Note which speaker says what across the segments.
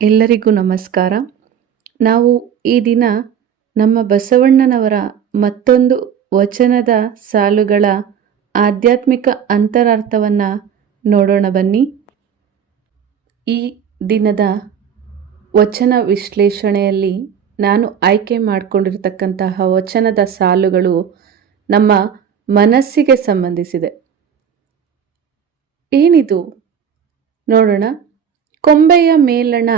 Speaker 1: ಎಲ್ಲರಿಗೂ ನಮಸ್ಕಾರ. ನಾವು ಈ ದಿನ ನಮ್ಮ ಬಸವಣ್ಣನವರ ಮತ್ತೊಂದು ವಚನದ ಸಾಲುಗಳ ಆಧ್ಯಾತ್ಮಿಕ ಅಂತರಾರ್ಥವನ್ನು ನೋಡೋಣ ಬನ್ನಿ. ಈ ದಿನದ ವಚನ ವಿಶ್ಲೇಷಣೆಯಲ್ಲಿ ನಾನು ಆಯ್ಕೆ ಮಾಡಿಕೊಂಡಿರ್ತಕ್ಕಂತಹ ವಚನದ ಸಾಲುಗಳು ನಮ್ಮ ಮನಸ್ಸಿಗೆ ಸಂಬಂಧಿಸಿದೆ. ಏನಿದು? ನೋಡೋಣ. ಕೊಂಬೆಯ ಮೇಲಣ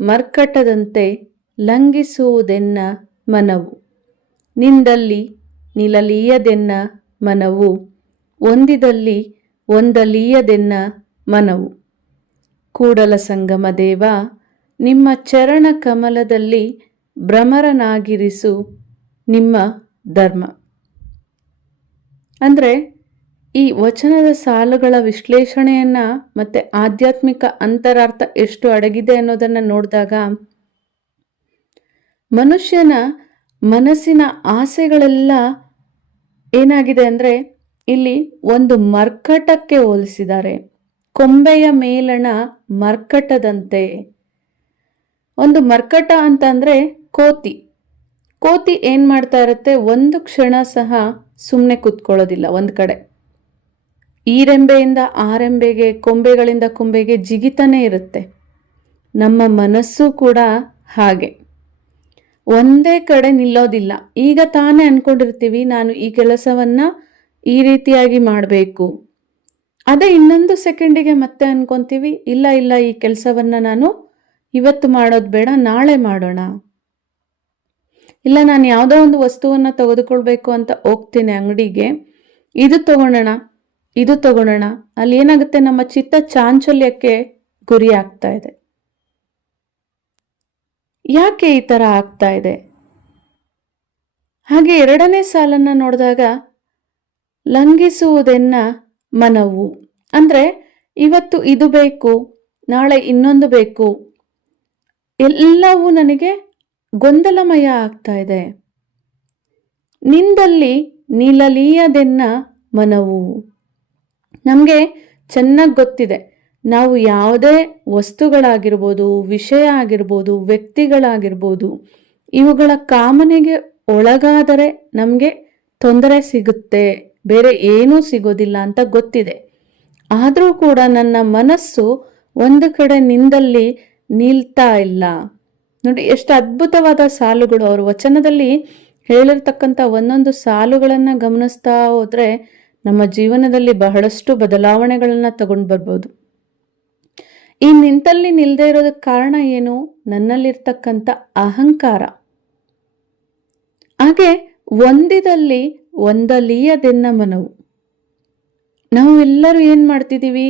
Speaker 1: ಮರ್ಕಟದಂತೆ ಲಂಘಿಸುವುದೆನ್ನ ಮನವು. ನಿಂದಲ್ಲಿ ನಿಲಲೀಯದೆನ್ನ ಮನವು. ಒಂದಿದಲ್ಲಿ ಒಂದಲೀಯದೆನ್ನ ಮನವು. ಕೂಡಲ ಸಂಗಮ ದೇವ, ನಿಮ್ಮ ಚರಣ ಕಮಲದಲ್ಲಿ ಭ್ರಮರನಾಗಿರಿಸು ನಿಮ್ಮ ಧರ್ಮ. ಅಂದರೆ ಈ ವಚನದ ಸಾಲುಗಳ ವಿಶ್ಲೇಷಣೆಯನ್ನ ಮತ್ತೆ ಆಧ್ಯಾತ್ಮಿಕ ಅಂತರಾರ್ಥ ಎಷ್ಟು ಅಡಗಿದೆ ಅನ್ನೋದನ್ನ ನೋಡಿದಾಗ, ಮನುಷ್ಯನ ಮನಸ್ಸಿನ ಆಸೆಗಳೆಲ್ಲ ಏನಾಗಿದೆ ಅಂದರೆ, ಇಲ್ಲಿ ಒಂದು ಮರ್ಕಟಕ್ಕೆ ಹೋಲಿಸಿದ್ದಾರೆ. ಕೊಂಬೆಯ ಮೇಲಣ ಮರ್ಕಟದಂತೆ. ಒಂದು ಮರ್ಕಟ ಅಂತ ಅಂದರೆ ಕೋತಿ. ಕೋತಿ ಏನು ಮಾಡ್ತಾ ಇರುತ್ತೆ? ಒಂದು ಕ್ಷಣ ಸಹ ಸುಮ್ಮನೆ ಕೂತ್ಕೊಳ್ಳೋದಿಲ್ಲ, ಒಂದು ಕಡೆ. ಈ ರೆಂಬೆಯಿಂದ ಆ ರೆಂಬೆಗೆ ಕೊಂಬೆಗಳಿಂದ ಕೊಂಬೆಗೆ ಜಿಗಿತಾನೆ ಇರುತ್ತೆ. ನಮ್ಮ ಮನಸ್ಸು ಕೂಡ ಹಾಗೆ. ಒಂದೇ ಕಡೆ ನಿಲ್ಲೋದಿಲ್ಲ. ಈಗ ತಾನೇ ಅನ್ಕೊಂಡಿರ್ತೀವಿ, ನಾನು ಈ ಕೆಲಸವನ್ನ ಈ ರೀತಿಯಾಗಿ ಮಾಡಬೇಕು. ಅದೇ ಇನ್ನೊಂದು ಸೆಕೆಂಡಿಗೆ ಮತ್ತೆ ಅನ್ಕೊಂತೀವಿ, ಇಲ್ಲ ಇಲ್ಲ, ಈ ಕೆಲಸವನ್ನ ನಾನು ಇವತ್ತು ಮಾಡೋದು ಬೇಡ, ನಾಳೆ ಮಾಡೋಣ. ಇಲ್ಲ, ನಾನು ಯಾವುದೋ ಒಂದು ವಸ್ತುವನ್ನು ತೆಗೆದುಕೊಳ್ಬೇಕು ಅಂತ ಹೋಗ್ತೀನಿ ಅಂಗಡಿಗೆ. ಇದು ತಗೊಳ್ಳೋಣ. ಇದು ತಗೊಳ್ಳೋಣ. ಅಲ್ಲಿ ಏನಾಗುತ್ತೆ? ನಮ್ಮ ಚಿತ್ತ ಚಾಂಚಲ್ಯಕ್ಕೆ ಗುರಿ ಆಗ್ತಾ ಇದೆ. ಯಾಕೆ ಈ ಥರ ಆಗ್ತಾ ಇದೆ? ಹಾಗೆ ಎರಡನೇ ಸಾಲನ್ನು ನೋಡಿದಾಗ, ಲಂಘಿಸುವುದೆನ್ನ ಮನವು. ಅಂದ್ರೆ, ಇವತ್ತು ಇದು ಬೇಕು, ನಾಳೆ ಇನ್ನೊಂದು ಬೇಕು. ಎಲ್ಲವೂ ನನಗೆ ಗೊಂದಲಮಯ ಆಗ್ತಾ ಇದೆ. ನಿಂದಲ್ಲಿ ನಿಲಲೀಯದೆನ್ನ ಮನವು. ನಮಗೆ ಚೆನ್ನಾಗಿ ಗೊತ್ತಿದೆ. ನಾವು ಯಾವುದೇ ವಸ್ತುಗಳಾಗಿರ್ಬೋದು, ವಿಷಯ ಆಗಿರ್ಬೋದು, ವ್ಯಕ್ತಿಗಳಾಗಿರ್ಬೋದು, ಇವುಗಳ ಕಾಮನೆಗೆ ಒಳಗಾದರೆ ನಮಗೆ ತೊಂದರೆ ಸಿಗುತ್ತೆ. ಬೇರೆ ಏನೂ ಸಿಗೋದಿಲ್ಲ ಅಂತ ಗೊತ್ತಿದೆ. ಆದರೂ ಕೂಡ ನನ್ನ ಮನಸ್ಸು ಒಂದು ಕಡೆ ನಿಂದಲ್ಲಿ ನಿಲ್ತಾ ಇಲ್ಲ. ನೋಡಿ, ಎಷ್ಟು ಅದ್ಭುತವಾದ ಸಾಲುಗಳು. ಅವರು ವಚನದಲ್ಲಿ ಹೇಳಿರ್ತಕ್ಕಂಥ ಒಂದೊಂದು ಸಾಲುಗಳನ್ನು ಗಮನಿಸ್ತಾ ಹೋದ್ರೆ ನಮ್ಮ ಜೀವನದಲ್ಲಿ ಬಹಳಷ್ಟು ಬದಲಾವಣೆಗಳನ್ನ ತಗೊಂಡು ಬರ್ಬೋದು. ಈ ನಿಂತಲ್ಲಿ ನಿಲ್ದೇ ಇರೋದಕ್ಕೆ ಕಾರಣ ಏನು? ನನ್ನಲ್ಲಿರ್ತಕ್ಕಂಥ ಅಹಂಕಾರ. ಹಾಗೆ ಒಂದಿದಲ್ಲಿ ಒಂದಲೀಯದೆನ್ನ ಮನವು. ನಾವು ಎಲ್ಲರೂ ಏನು ಮಾಡ್ತಿದ್ದೀವಿ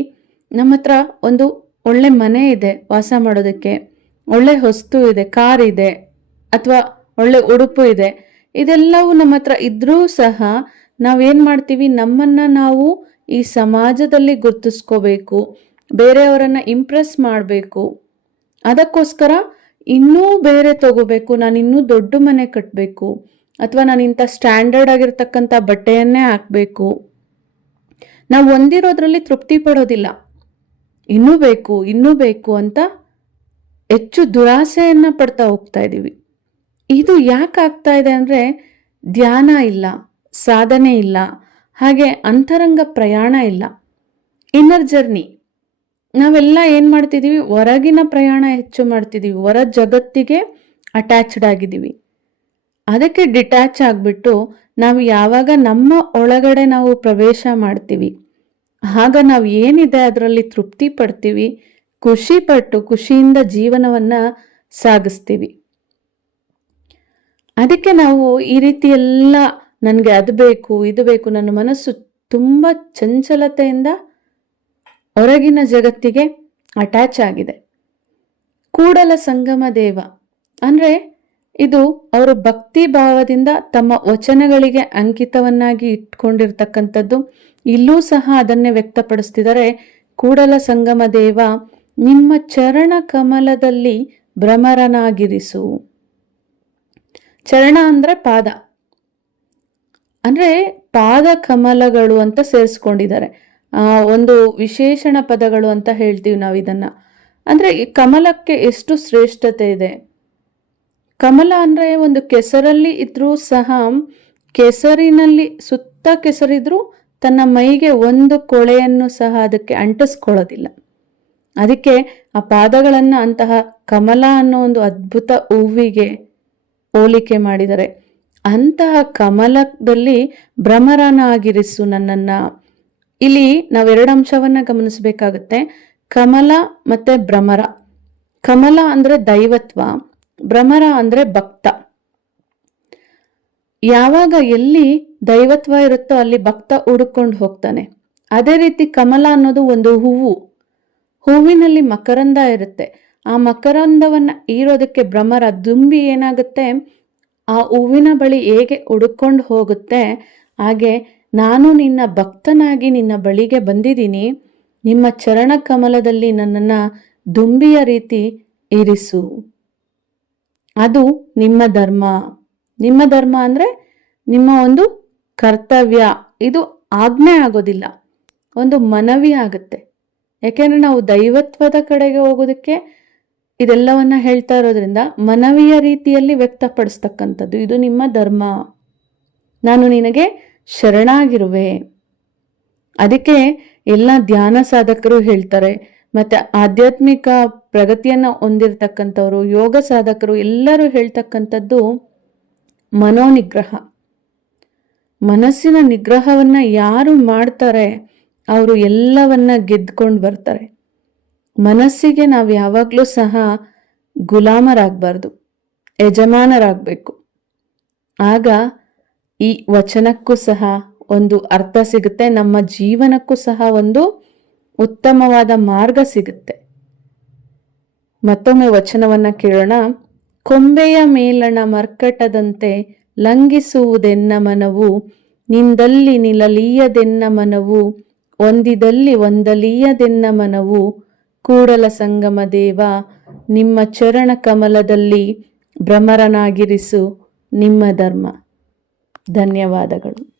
Speaker 1: ನಮ್ಮ ಹತ್ರ ಒಂದು ಒಳ್ಳೆ ಮನೆ ಇದೆ ವಾಸ ಮಾಡೋದಕ್ಕೆ, ಒಳ್ಳೆ ಹೊಸ್ತು ಇದೆ, ಕಾರ್ ಇದೆ, ಅಥವಾ ಒಳ್ಳೆ ಉಡುಪು ಇದೆ. ಇದೆಲ್ಲವೂ ನಮ್ಮ ಹತ್ರ ಇದ್ರೂ ಸಹ ನಾವೇನು ಮಾಡ್ತೀವಿ? ನಮ್ಮನ್ನು ನಾವು ಈ ಸಮಾಜದಲ್ಲಿ ಗುರ್ತಿಸ್ಕೋಬೇಕು, ಬೇರೆಯವರನ್ನು ಇಂಪ್ರೆಸ್ ಮಾಡಬೇಕು. ಅದಕ್ಕೋಸ್ಕರ ಇನ್ನೂ ಬೇರೆ ತಗೋಬೇಕು ನಾನು ಇನ್ನೂ ದೊಡ್ಡ ಮನೆ ಕಟ್ಟಬೇಕು ಅಥವಾ ನಾನು ಇಂಥ ಸ್ಟ್ಯಾಂಡರ್ಡ್ ಆಗಿರ್ತಕ್ಕಂಥ ಬಟ್ಟೆಯನ್ನೇ ಹಾಕಬೇಕು. ನಾವು ಹೊಂದಿರೋದ್ರಲ್ಲಿ ತೃಪ್ತಿ ಪಡೋದಿಲ್ಲ. ಇನ್ನೂ ಬೇಕು ಇನ್ನೂ ಬೇಕು ಅಂತ ಹೆಚ್ಚು ದುರಾಸೆಯನ್ನು ಪಡ್ತಾ ಹೋಗ್ತಾ ಇದ್ದೀವಿ ಇದು ಯಾಕೆ ಆಗ್ತಾ ಇದೆ ಅಂದರೆ ಧ್ಯಾನ ಇಲ್ಲ. ಸಾಧನೆ ಇಲ್ಲ, ಹಾಗೆ ಅಂತರಂಗ ಪ್ರಯಾಣ ಇಲ್ಲ. ಇನ್ನರ್ ಜರ್ನಿ ನಾವೆಲ್ಲ ಏನು ಮಾಡ್ತಿದ್ದೀವಿ ಹೊರಗಿನ ಪ್ರಯಾಣ ಹೆಚ್ಚು ಮಾಡ್ತಿದ್ದೀವಿ ಹೊರ ಜಗತ್ತಿಗೆ ಅಟ್ಯಾಚ್ಡ್ ಆಗಿದ್ದೀವಿ ಅದಕ್ಕೆ ಡಿಟ್ಯಾಚ್ ಆಗಿಬಿಟ್ಟು ನಾವು ಯಾವಾಗ ನಮ್ಮ ಒಳಗಡೆ ನಾವು ಪ್ರವೇಶ ಮಾಡ್ತೀವಿ, ಆಗ ನಾವು ಏನಿದೆ ಅದರಲ್ಲಿ ತೃಪ್ತಿ ಪಡ್ತೀವಿ, ಖುಷಿ ಪಟ್ಟು ಖುಷಿಯಿಂದ ಜೀವನವನ್ನು ಸಾಗಿಸ್ತೀವಿ. ಅದಕ್ಕೆ ನಾವು ಈ ರೀತಿ ಎಲ್ಲ ನನಗೆ ಅದು ಬೇಕು, ಇದು ಬೇಕು ನನ್ನ ಮನಸ್ಸು ತುಂಬ ಚಂಚಲತೆಯಿಂದ ಹೊರಗಿನ ಜಗತ್ತಿಗೆ ಅಟ್ಯಾಚ್ ಆಗಿದೆ. ಕೂಡಲ ಸಂಗಮ ದೇವ. ಅಂದರೆ ಇದು ಅವರು ಭಕ್ತಿ ಭಾವದಿಂದ ತಮ್ಮ ವಚನಗಳಿಗೆ ಅಂಕಿತವನ್ನಾಗಿ ಇಟ್ಕೊಂಡಿರ್ತಕ್ಕಂಥದ್ದು. ಇಲ್ಲೂ ಸಹ ಅದನ್ನೇ ವ್ಯಕ್ತಪಡಿಸ್ತಿದ್ದಾರೆ. ಕೂಡಲ ಸಂಗಮ ದೇವ, ನಿಮ್ಮ ಚರಣ ಕಮಲದಲ್ಲಿ ಭ್ರಮರನಾಗಿರಿಸು. ಚರಣ ಅಂದರೆ ಪಾದ. ಅಂದರೆ ಪಾದ ಕಮಲಗಳು ಅಂತ ಸೇರಿಸ್ಕೊಂಡಿದ್ದಾರೆ. ಒಂದು ವಿಶೇಷಣ ಪದಗಳು ಅಂತ ಹೇಳ್ತೀವಿ ನಾವು ಇದನ್ನು. ಅಂದರೆ ಕಮಲಕ್ಕೆ ಎಷ್ಟು ಶ್ರೇಷ್ಠತೆ ಇದೆ. ಕಮಲ ಅಂದರೆ ಒಂದು ಕೆಸರಲ್ಲಿ ಇದ್ರೂ ಸಹ ಕೆಸರಿನಲ್ಲಿ ಸುತ್ತ ಕೆಸರಿದ್ರೂ ತನ್ನ ಮೈಗೆ ಒಂದು ಕೊಳೆಯನ್ನು ಸಹ ಅದಕ್ಕೆ ಅಂಟಿಸ್ಕೊಳ್ಳೋದಿಲ್ಲ. ಅದಕ್ಕೆ ಆ ಪಾದಗಳನ್ನು ಅಂತಹ ಕಮಲ ಅನ್ನೋ ಒಂದು ಅದ್ಭುತ ಹೂವಿಗೆ ಹೋಲಿಕೆ ಮಾಡಿದರೆ ಅಂತಹ ಕಮಲದಲ್ಲಿ ಭ್ರಮರನ ನನ್ನನ್ನು. ಇಲ್ಲಿ ಎರಡು ಅಂಶವನ್ನು ಗಮನಿಸಬೇಕಾಗುತ್ತೆ. ಕಮಲ ಮತ್ತು ಭ್ರಮರ. ಕಮಲ ಅಂದರೆ ದೈವತ್ವ, ಭ್ರಮರ ಅಂದರೆ ಭಕ್ತ. ಯಾವಾಗ ಎಲ್ಲಿ ದೈವತ್ವ ಇರುತ್ತೋ ಅಲ್ಲಿ ಭಕ್ತ ಹುಡುಕೊಂಡು ಹೋಗ್ತಾನೆ. ಅದೇ ರೀತಿ ಕಮಲ ಅನ್ನೋದು ಒಂದು ಹೂವು. ಹೂವಿನಲ್ಲಿ ಮಕರಂದ ಇರುತ್ತೆ. ಆ ಮಕರಂದವನ್ನು ಈರೋದಕ್ಕೆ ಭ್ರಮರ ದುಂಬಿ ಏನಾಗುತ್ತೆ? ಆ ಹೂವಿನ ಬಳಿ ಹೇಗೆ ಹುಡುಕೊಂಡು ಹೋಗುತ್ತೆ? ಹಾಗೆ ನಾನು ನಿನ್ನ ಭಕ್ತನಾಗಿ ನಿನ್ನ ಬಳಿಗೆ ಬಂದಿದ್ದೀನಿ. ನಿಮ್ಮ ಚರಣ ಕಮಲದಲ್ಲಿ ನನ್ನನ್ನು ದುಂಬಿಯ ರೀತಿ ಇರಿಸು. ಅದು ನಿಮ್ಮ ಧರ್ಮ. ನಿಮ್ಮ ಧರ್ಮ ಅಂದರೆ ನಿಮ್ಮ ಒಂದು ಕರ್ತವ್ಯ. ಇದು ಆಜ್ಞೆ ಆಗೋದಿಲ್ಲ. ಒಂದು ಮನವಿ ಆಗುತ್ತೆ. ಯಾಕೆಂದರೆ ನಾವು ದೈವತ್ವದ ಕಡೆಗೆ ಹೋಗೋದಕ್ಕೆ ಇದೆಲ್ಲವನ್ನ ಹೇಳ್ತಾ ಇರೋದ್ರಿಂದ ಮನವಿಯ ರೀತಿಯಲ್ಲಿ ವ್ಯಕ್ತಪಡಿಸ್ತಕ್ಕಂಥದ್ದು. ಇದು ನಿಮ್ಮ ಧರ್ಮ. ನಾನು ನಿನಗೆ ಶರಣಾಗಿರುವೆ. ಅದಕ್ಕೆ ಎಲ್ಲ ಧ್ಯಾನ ಸಾಧಕರು ಹೇಳ್ತಾರೆ. ಮತ್ತು ಆಧ್ಯಾತ್ಮಿಕ ಪ್ರಗತಿಯನ್ನು ಹೊಂದಿರತಕ್ಕಂಥವ್ರು, ಯೋಗ ಸಾಧಕರು ಎಲ್ಲರೂ ಹೇಳ್ತಕ್ಕಂಥದ್ದು ಮನೋನಿಗ್ರಹ. ಮನಸ್ಸಿನ ನಿಗ್ರಹವನ್ನು ಯಾರು ಮಾಡ್ತಾರೆ, ಅವರು ಎಲ್ಲವನ್ನ ಗೆದ್ಕೊಂಡು ಬರ್ತಾರೆ. ಮನಸ್ಸಿಗೆ ನಾವು ಯಾವಾಗಲೂ ಸಹ ಗುಲಾಮರಾಗಬಾರ್ದು, ಯಜಮಾನರಾಗಬೇಕು. ಆಗ ಈ ವಚನಕ್ಕೂ ಸಹ ಒಂದು ಅರ್ಥ ಸಿಗುತ್ತೆ, ನಮ್ಮ ಜೀವನಕ್ಕೂ ಸಹ ಒಂದು ಉತ್ತಮವಾದ ಮಾರ್ಗ ಸಿಗುತ್ತೆ. ಮತ್ತೊಮ್ಮೆ ವಚನವನ್ನ ಕೇಳೋಣ. ಕೊಂಬೆಯ ಮೇಲಣ ಮರ್ಕಟದಂತೆ ಲಂಘಿಸುವುದೆನ್ನ ಮನವು, ನಿಂದಲ್ಲಿ ನಿಲಲೀಯದೆನ್ನ ಮನವು ಒಂದಿದಲ್ಲಿ ಒಂದಲೀಯದೆನ್ನ ಮನವು ಕೂಡಲ ಸಂಗಮ ದೇವ ನಿಮ್ಮ ಚರಣ ಕಮಲದಲ್ಲಿ ಭ್ರಮರನಾಗಿರಿಸು ನಿಮ್ಮ ಧರ್ಮ. ಧನ್ಯವಾದಗಳು.